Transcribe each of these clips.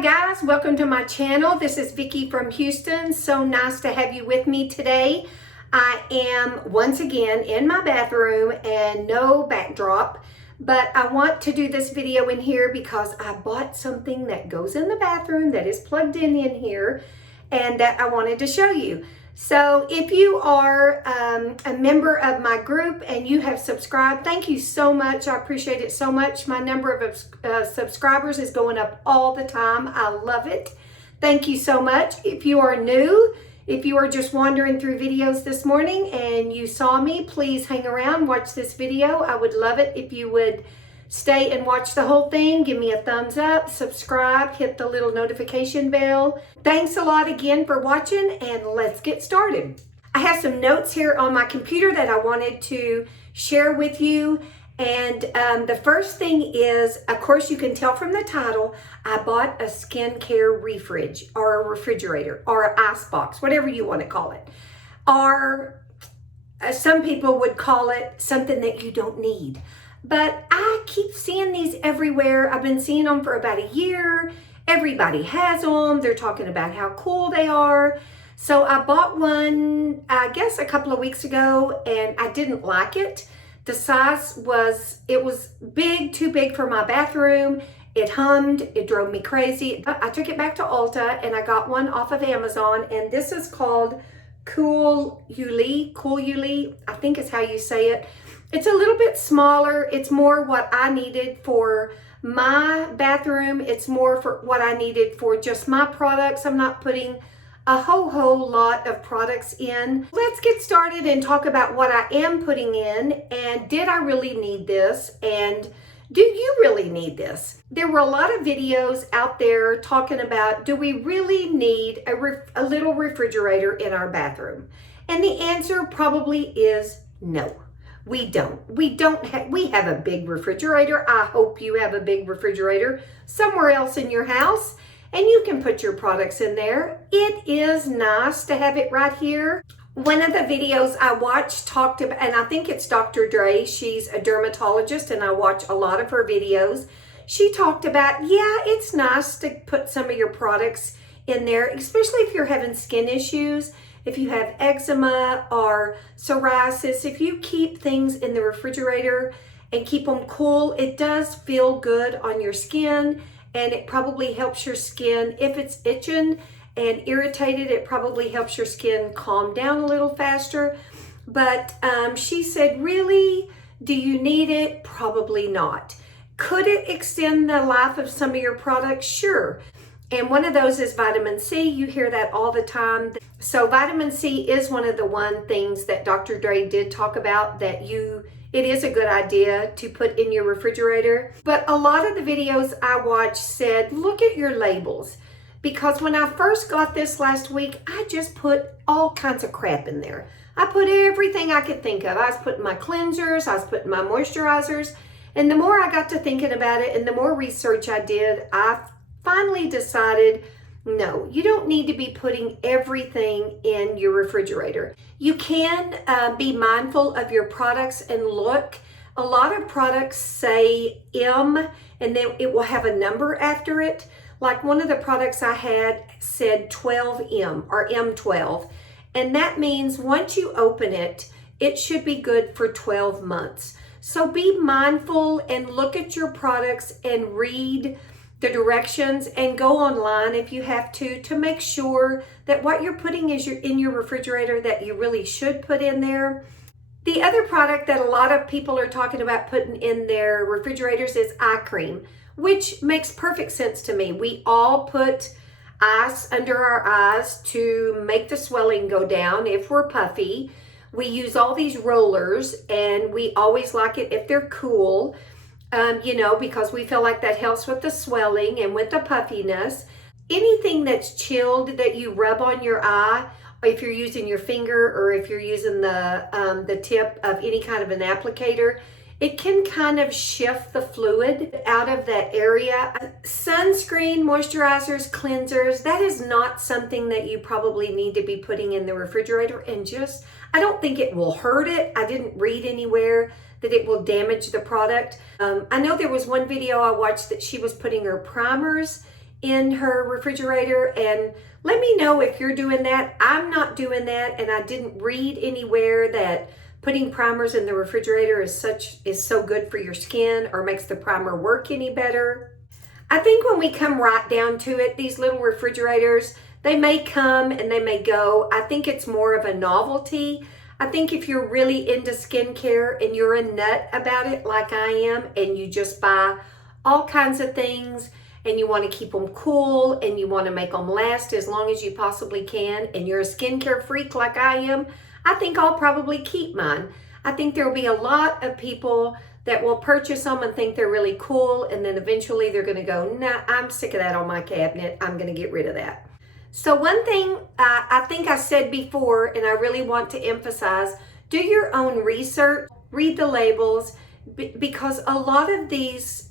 Hi guys, welcome to my channel. This is Vicki from Houston. So nice to have you with me today. I am once again in my bathroom and no backdrop, but I want to do this video in here because I bought something that goes in the bathroom that is plugged in here and that I wanted to show you. So if you are a member of my group and you have subscribed, thank you so much. I appreciate it so much. My number of subscribers is going up all the time. I love it. Thank you so much. If you are new, if you are just wandering through videos this morning and you saw me, please hang around, watch this video. I would love it if you would stay and watch the whole thing. Give me a thumbs up, subscribe, hit the little notification bell. Thanks a lot again for watching, and let's get started. I have some notes here on my computer that I wanted to share with you. And the first thing is, of course, you can tell from the title, I bought a skincare refrigerator or an ice box, whatever you want to call it. Or some people would call it something that you don't need. But I keep seeing these everywhere. I've been seeing them for about a year. Everybody has them. They're talking about how cool they are. So I bought one, I guess a couple of weeks ago, and I didn't like it. The size was big, too big for my bathroom. It hummed, it drove me crazy. I took it back to Ulta and I got one off of Amazon, and this is called Cool Yuli, I think is how you say it. It's a little bit smaller. It's more what I needed for my bathroom. It's more for what I needed for just my products. I'm not putting a whole lot of products in. Let's get started and talk about what I am putting in, and did I really need this, and do you really need this? There were a lot of videos out there talking about, do we really need a little refrigerator in our bathroom? And the answer probably is no. We don't. We have a big refrigerator. I hope you have a big refrigerator somewhere else in your house, and you can put your products in there. It is nice to have it right here. One of the videos I watched talked about, and I think it's Dr. Dre, she's a dermatologist and I watch a lot of her videos. She talked about, yeah, it's nice to put some of your products in there, especially if you're having skin issues. If you have eczema or psoriasis, if you keep things in the refrigerator and keep them cool, it does feel good on your skin, and it probably helps your skin. If it's itching and irritated, it probably helps your skin calm down a little faster. But she said, really, do you need it? Probably not. Could it extend the life of some of your products? Sure. And one of those is vitamin C. You hear that all the time. So vitamin C is one of the things that Dr. Dre did talk about, that it is a good idea to put in your refrigerator. But a lot of the videos I watched said, look at your labels. Because when I first got this last week, I just put all kinds of crap in there. I put everything I could think of. I was putting my cleansers, I was putting my moisturizers. And the more I got to thinking about it and the more research I did, I finally decided, no, you don't need to be putting everything in your refrigerator. You can be mindful of your products and look. A lot of products say M, and then it will have a number after it. Like one of the products I had said 12M or M12. And that means once you open it, it should be good for 12 months. So be mindful and look at your products and read the directions, and go online if you have to make sure that what you're putting in your refrigerator that you really should put in there. The other product that a lot of people are talking about putting in their refrigerators is eye cream, which makes perfect sense to me. We all put ice under our eyes to make the swelling go down if we're puffy. We use all these rollers, and we always like it if they're cool. Because we feel like that helps with the swelling and with the puffiness. Anything that's chilled that you rub on your eye, if you're using your finger or if you're using the tip of any kind of an applicator, it can kind of shift the fluid out of that area. Sunscreen, moisturizers, cleansers, that is not something that you probably need to be putting in the refrigerator. And I don't think it will hurt it. I didn't read anywhere that it will damage the product. I know there was one video I watched that she was putting her primers in her refrigerator, and let me know if you're doing that. I'm not doing that, and I didn't read anywhere that putting primers in the refrigerator is so good for your skin or makes the primer work any better. I think when we come right down to it, these little refrigerators, they may come and they may go. I think it's more of a novelty. I think if you're really into skincare and you're a nut about it like I am, and you just buy all kinds of things and you want to keep them cool and you want to make them last as long as you possibly can, and you're a skincare freak like I am, I think I'll probably keep mine. I think there'll be a lot of people that will purchase them and think they're really cool, and then eventually they're going to go, nah, I'm sick of that on my cabinet. I'm going to get rid of that. So one thing I think I said before, and I really want to emphasize, do your own research, read the labels, because a lot of these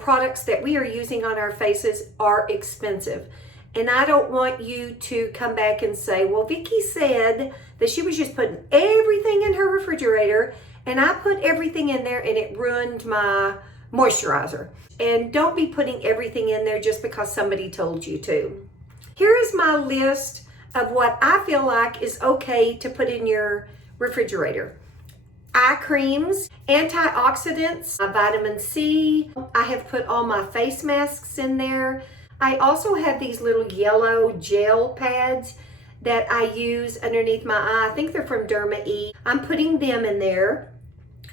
products that we are using on our faces are expensive. And I don't want you to come back and say, well, Vicki said that she was just putting everything in her refrigerator, and I put everything in there and it ruined my moisturizer. And don't be putting everything in there just because somebody told you to. Here is my list of what I feel like is okay to put in your refrigerator. Eye creams, antioxidants, vitamin C. I have put all my face masks in there. I also have these little yellow gel pads that I use underneath my eye. I think they're from Derma E. I'm putting them in there.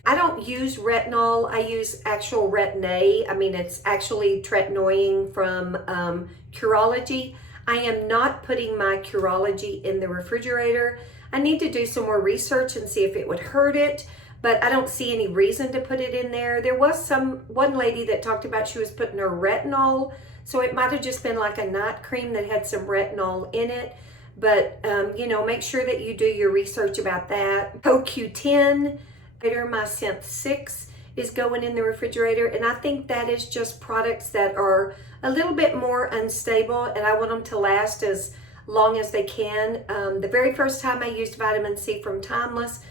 I don't use retinol. I use actual Retin-A. I mean, it's actually tretinoin from Curology. I am not putting my Curology in the refrigerator. I need to do some more research and see if it would hurt it, but I don't see any reason to put it in there. There was one lady that talked about she was putting her retinol, so it might have just been like a night cream that had some retinol in it. But, make sure that you do your research about that. CoQ10, my Synth 6 is going in the refrigerator, and I think that is just products that are a little bit more unstable, and I want them to last as long as they can. The very first time I used vitamin C from Timeless,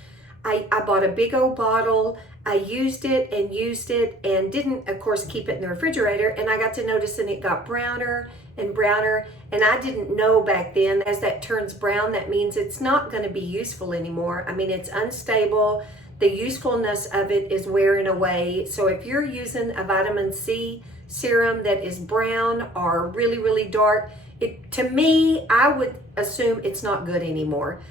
I bought a big old bottle. I used it and didn't, of course, keep it in the refrigerator, and I got to noticing it got browner and browner, and I didn't know back then as that turns brown, that means it's not going to be useful anymore. I mean, it's unstable. The usefulness of it is wearing away. So if you're using a vitamin C serum that is brown or really, really dark, to me, I would assume it's not good anymore.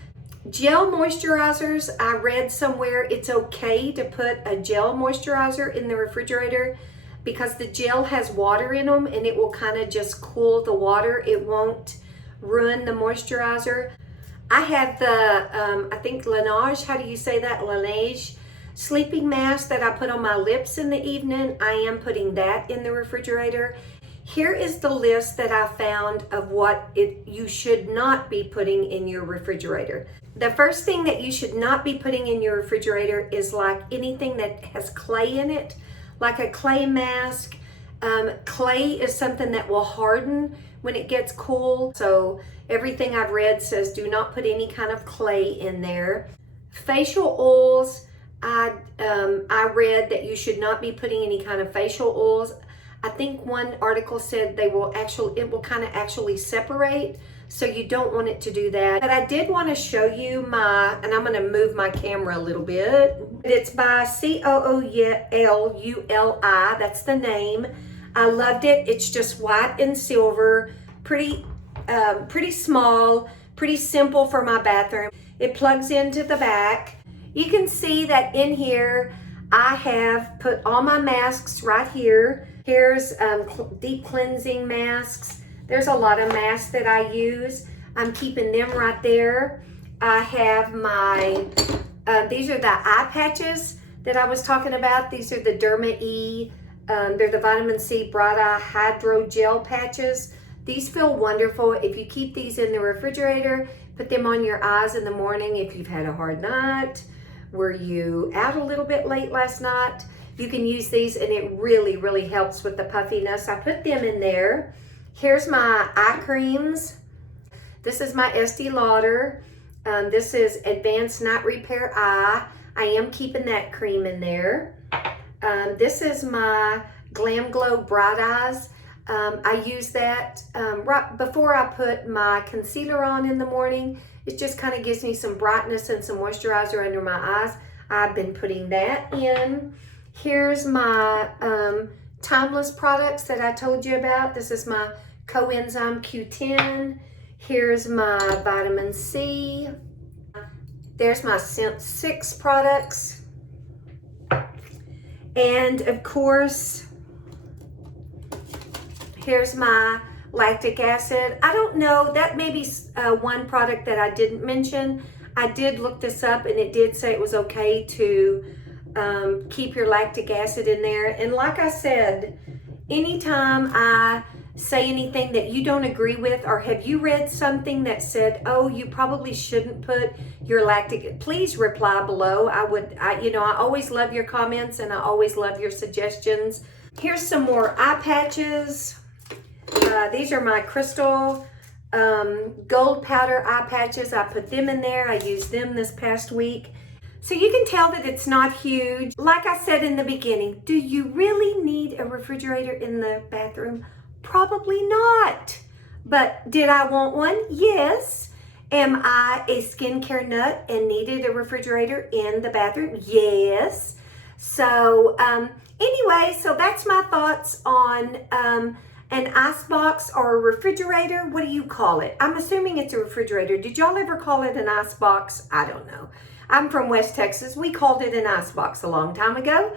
Gel moisturizers, I read somewhere it's okay to put a gel moisturizer in the refrigerator because the gel has water in them and it will kind of just cool the water. It won't ruin the moisturizer. I have the, I think Laneige, how do you say that? Laneige sleeping mask that I put on my lips in the evening. I am putting that in the refrigerator. Here is the list that I found of what you should not be putting in your refrigerator. The first thing that you should not be putting in your refrigerator is like anything that has clay in it, like a clay mask. Clay is something that will harden when it gets cool. So everything I've read says do not put any kind of clay in there. Facial oils, I read that you should not be putting any kind of facial oils. I think one article said it will kind of actually separate, so you don't want it to do that. But I did want to show you and I'm going to move my camera a little bit. It's by Cooluli, that's the name. I loved it. It's just white and silver, pretty small, pretty simple for my bathroom. It plugs into the back. You can see that in here, I have put all my masks right here. Here's deep cleansing masks. There's a lot of masks that I use. I'm keeping them right there. I have these are the eye patches that I was talking about. These are the Derma E. They're the vitamin C Bright Eye Hydro Gel patches. These feel wonderful. If you keep these in the refrigerator, put them on your eyes in the morning if you've had a hard night. Were you out a little bit late last night? You can use these and it really, really helps with the puffiness. I put them in there. Here's my eye creams. This is my Estee Lauder. This is Advanced Night Repair Eye. I am keeping that cream in there. This is my Glam Glow Bright Eyes. I use that right before I put my concealer on in the morning. It just kind of gives me some brightness and some moisturizer under my eyes. I've been putting that in. Here's my Timeless products that I told you about. This is my coenzyme Q10. Here's my vitamin C. There's my Scent 6 products. And of course, here's my lactic acid. I don't know, that may be one product that I didn't mention. I did look this up and it did say it was okay to keep your lactic acid in there. And like I said, anytime I say anything that you don't agree with, or have you read something that said, oh, you probably shouldn't put your lactic, please reply below. I always love your comments and I always love your suggestions. Here's some more eye patches. These are my Crystal gold powder eye patches. I put them in there. I used them this past week. So you can tell that it's not huge. Like I said in the beginning, do you really need a refrigerator in the bathroom? Probably not. But did I want one? Yes. Am I a skincare nut and needed a refrigerator in the bathroom? Yes. So anyway, so that's my thoughts on an ice box or a refrigerator. What do you call it? I'm assuming it's a refrigerator. Did y'all ever call it an ice box? I don't know. I'm from West Texas. We called it an ice box a long time ago.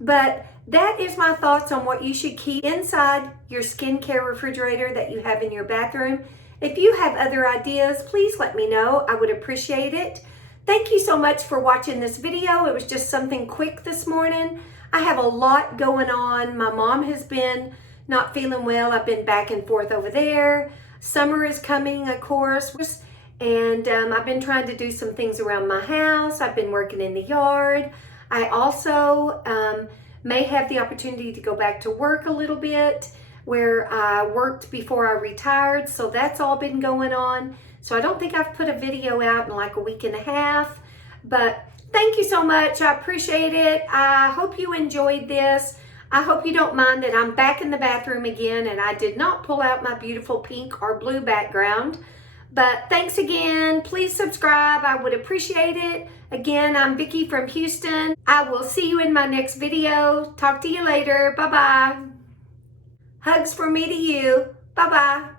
But that is my thoughts on what you should keep inside your skincare refrigerator that you have in your bathroom. If you have other ideas, please let me know. I would appreciate it. Thank you so much for watching this video. It was just something quick this morning. I have a lot going on. My mom has been not feeling well. I've been back and forth over there. Summer is coming, of course. And I've been trying to do some things around my house. I've been working in the yard. I also may have the opportunity to go back to work a little bit where I worked before I retired. So that's all been going on. So I don't think I've put a video out in like a week and a half. But thank you so much. I appreciate it. I hope you enjoyed this. I hope you don't mind that I'm back in the bathroom again and I did not pull out my beautiful pink or blue background. But thanks again. Please subscribe. I would appreciate it. Again, I'm Vicki from Houston. I will see you in my next video. Talk to you later. Bye-bye. Hugs from me to you. Bye-bye.